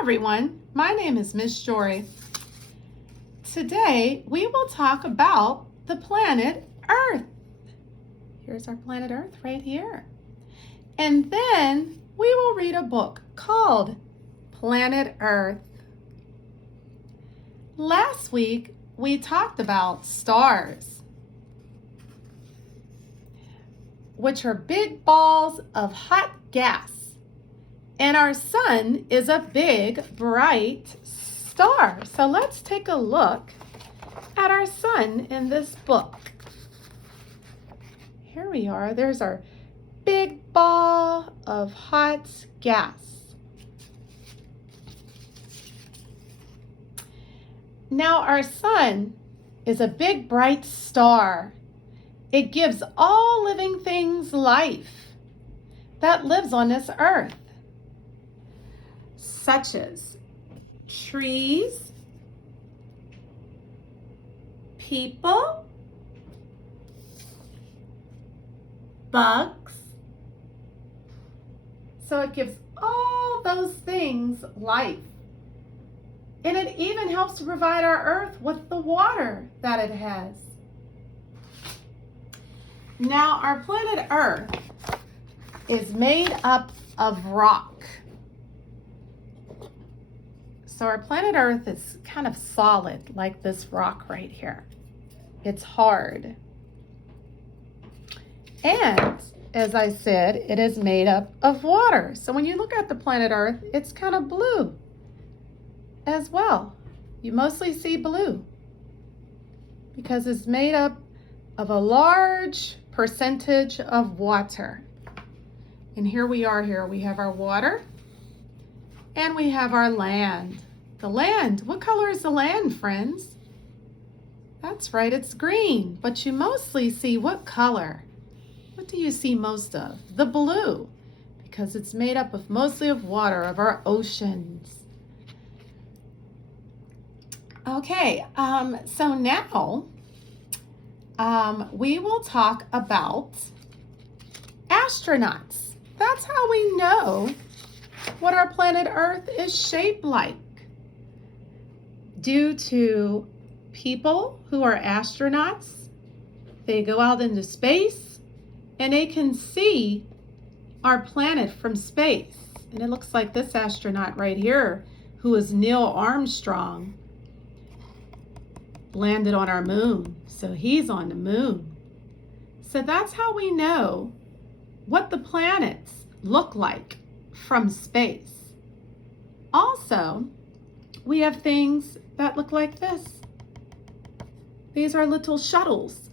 everyone, my name is Miss Jori. Today we will talk about the planet Earth. Here's our planet Earth right here. And then we will read a book called Planet Earth. Last week we talked about stars, which are big balls of hot gas. And our sun is a big, bright star. So let's take a look at our sun in this book. Here we are. There's our big ball of hot gas. Now our sun is a big, bright star. It gives all living things life that lives on this earth, such as trees, people, bugs. So it gives all those things life. And it even helps to provide our earth with the water that it has. Now our planet Earth is made up of rock. So our planet Earth is kind of solid, like this rock right here. It's hard. And as I said, it is made up of water. So when you look at the planet Earth, it's kind of blue as well. You mostly see blue because it's made up of a large percentage of water. And here we are here. We have our water and we have our land. The land, what color is the land, friends? That's right, it's green, but you mostly see what color? What do you see most of? The blue, because it's made up of mostly of water, of our oceans. Okay, so now we will talk about astronauts. That's how we know what our planet Earth is shaped like. Due to people who are astronauts, they go out into space and they can see our planet from space. And it looks like this astronaut right here, who is Neil Armstrong, landed on our moon. So he's on the moon. So that's how we know what the planets look like from space. Also, we have things that look like this. These are little shuttles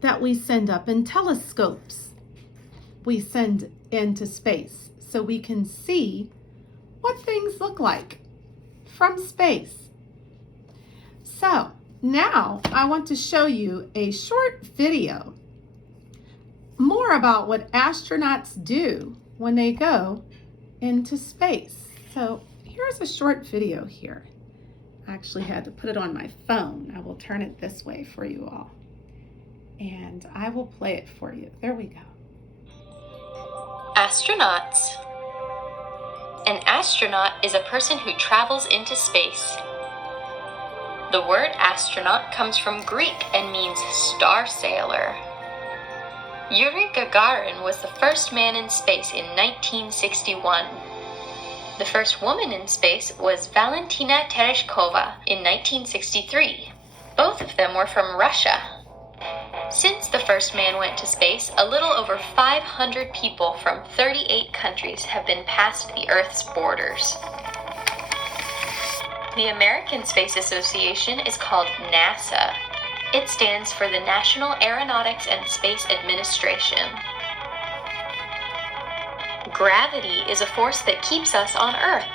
that we send up, and telescopes we send into space so we can see what things look like from space. So now I want to show you a short video more about what astronauts do when they go into space. So here's a short video here. I actually had to put it on my phone. I will turn it this way for you all. And I will play it for you. There we go. Astronauts. An astronaut is a person who travels into space. The word astronaut comes from Greek and means star sailor. Yuri Gagarin was the first man in space in 1961. The first woman in space was Valentina Tereshkova in 1963. Both of them were from Russia. Since the first man went to space, a little over 500 people from 38 countries have been past the Earth's borders. The American Space Association is called NASA. It stands for the National Aeronautics and Space Administration. Gravity is a force that keeps us on Earth.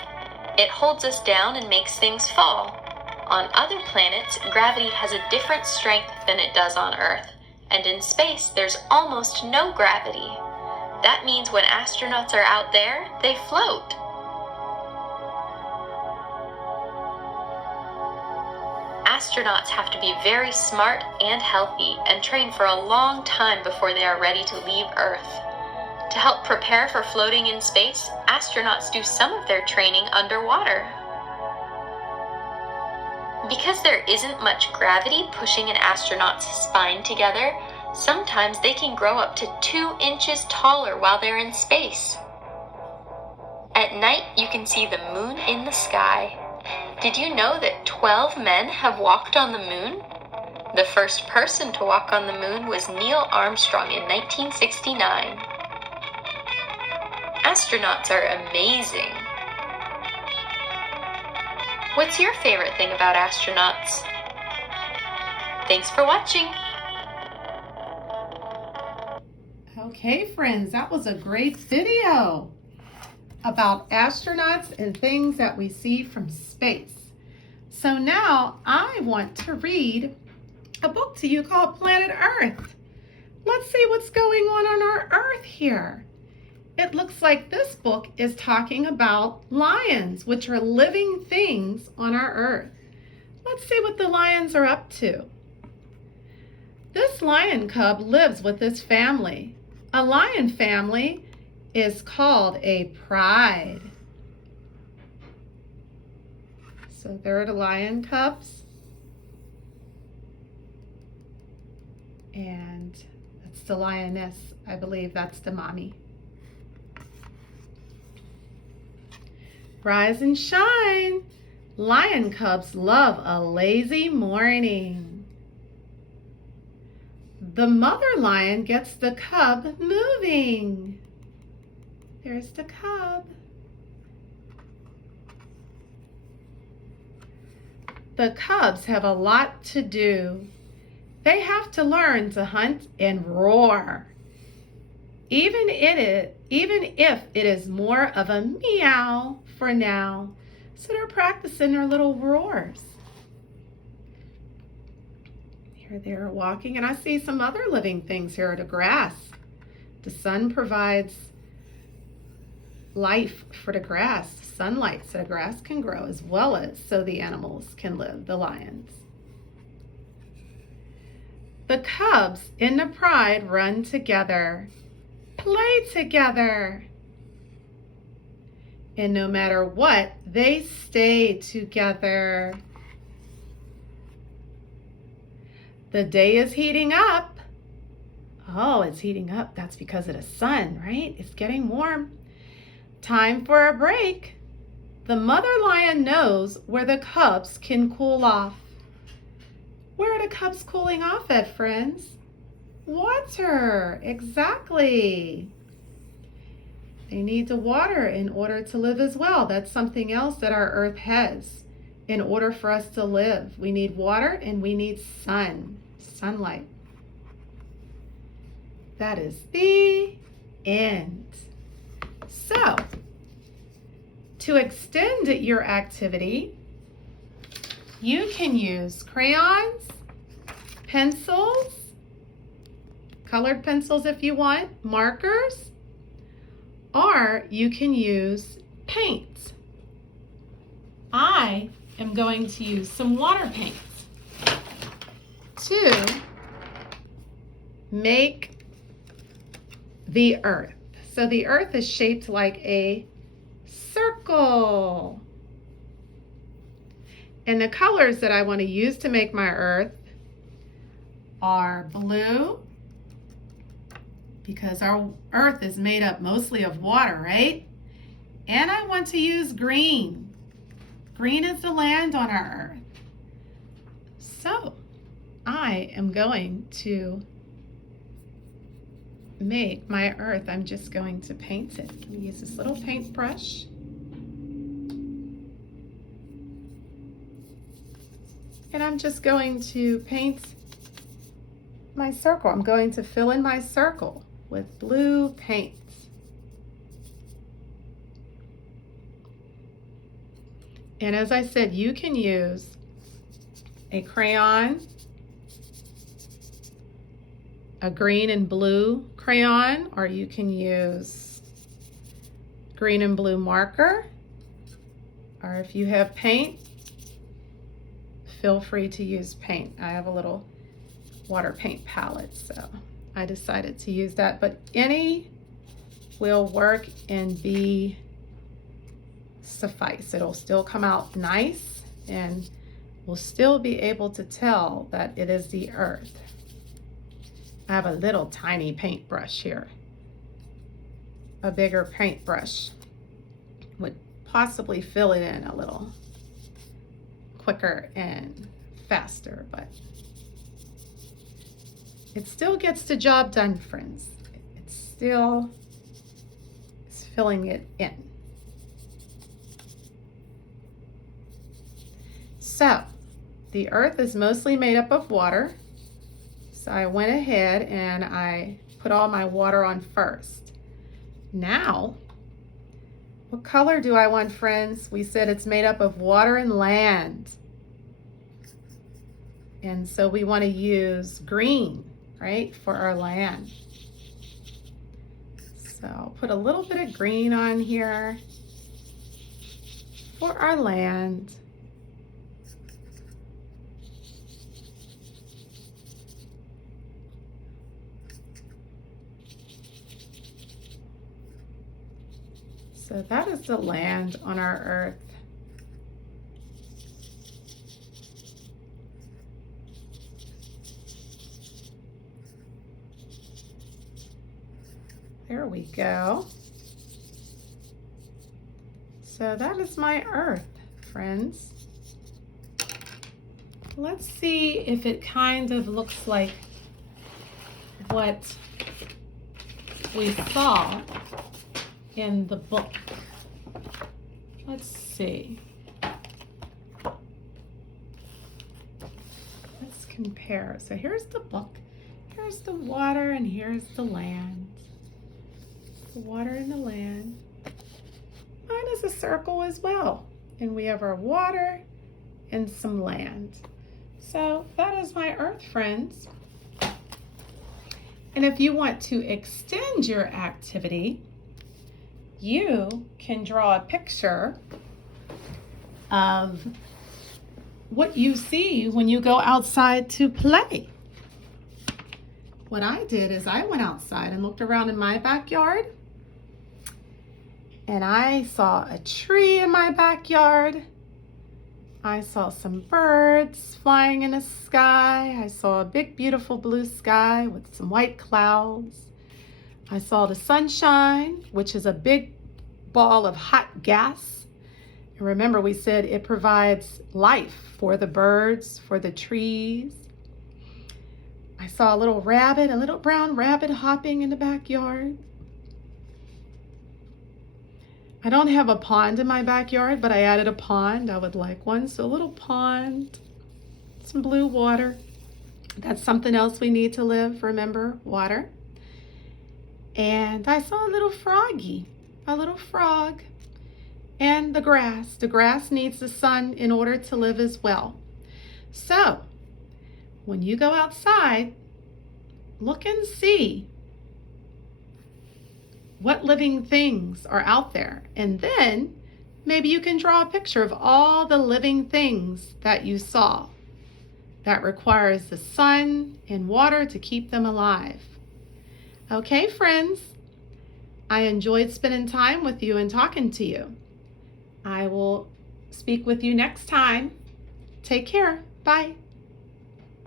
It holds us down and makes things fall. On other planets, gravity has a different strength than it does on Earth, and in space there's almost no gravity. That means when astronauts are out there, they float. Astronauts have to be very smart and healthy and train for a long time before they are ready to leave Earth. To help prepare for floating in space, astronauts do some of their training underwater. Because there isn't much gravity pushing an astronaut's spine together, sometimes they can grow up to 2 inches taller while they're in space. At night, you can see the moon in the sky. Did you know that 12 men have walked on the moon? The first person to walk on the moon was Neil Armstrong in 1969. Astronauts are amazing. What's your favorite thing about astronauts? Thanks for watching. Okay, friends, that was a great video about astronauts and things that we see from space. So now I want to read a book to you called Planet Earth. Let's see what's going on our Earth here. It looks like this book is talking about lions, which are living things on our Earth. Let's see what the lions are up to. This lion cub lives with his family. A lion family is called a pride. So there are the lion cubs. And that's the lioness. I believe that's the mommy. Rise and shine. Lion cubs love a lazy morning. The mother lion gets the cub moving. There's the cub. The cubs have a lot to do. They have to learn to hunt and roar. Even if it is more of a meow for now. So they're practicing their little roars. Here they're walking, and I see some other living things here, the grass. The sun provides life for the grass, sunlight, so the grass can grow as well as so the animals can live, the lions. The cubs in the pride run together, play together. And no matter what, they stay together. The day is heating up. Oh, it's heating up. That's because of the sun, right? It's getting warm. Time for a break. The mother lion knows where the cubs can cool off. Where are the cubs cooling off at, friends? Water, exactly. They need the water in order to live as well. That's something else that our Earth has. In order for us to live, we need water and we need sunlight. That is the end. So, to extend your activity, you can use crayons, pencils, colored pencils if you want, markers, or you can use paint. I am going to use some water paints to make the earth. So the earth is shaped like a circle. And the colors that I want to use to make my earth are blue, because our earth is made up mostly of water, right? And I want to use green. Green is the land on our earth. So I am going to make my earth. I'm just going to paint it. I'm going to use this little paintbrush. And I'm just going to paint my circle. I'm going to fill in my circle with blue paint. And as I said, you can use a crayon, a green and blue crayon, or you can use green and blue marker, or if you have paint, feel free to use paint. I have a little water paint palette, so I decided to use that, but any will work and be suffice. It'll still come out nice, and we'll still be able to tell that it is the earth. I have a little tiny paintbrush here. A bigger paintbrush would possibly fill it in a little quicker and faster, but it still gets the job done, friends. It still is filling it in. So, the earth is mostly made up of water. So I went ahead and I put all my water on first. Now, what color do I want, friends? We said it's made up of water and land. And so we want to use green, right, for our land. So I'll put a little bit of green on here for our land. So that is the land on our earth. There we go. So that is my earth, friends. Let's see if it kind of looks like what we saw in the book. Let's see. Let's compare. So here's the book. Here's the water and here's the land. The water and the land. Mine is a circle as well. And we have our water and some land. So that is my earth, friends. And if you want to extend your activity, you can draw a picture of what you see when you go outside to play. What I did is I went outside and looked around in my backyard, and I saw a tree in my backyard. I saw some birds flying in the sky. I saw a big, beautiful blue sky with some white clouds. I saw the sunshine, which is a big ball of hot gas. And remember, we said it provides life for the birds, for the trees. I saw a little rabbit, a little brown rabbit hopping in the backyard. I don't have a pond in my backyard, but I added a pond. I would like one. So a little pond, some blue water. That's something else we need to live, remember, water. And I saw a little froggy, a little frog. And the grass. The grass needs the sun in order to live as well. So, when you go outside, look and see what living things are out there. And then maybe you can draw a picture of all the living things that you saw that requires the sun and water to keep them alive. Okay, friends, I enjoyed spending time with you and talking to you. I will speak with you next time. Take care. Bye.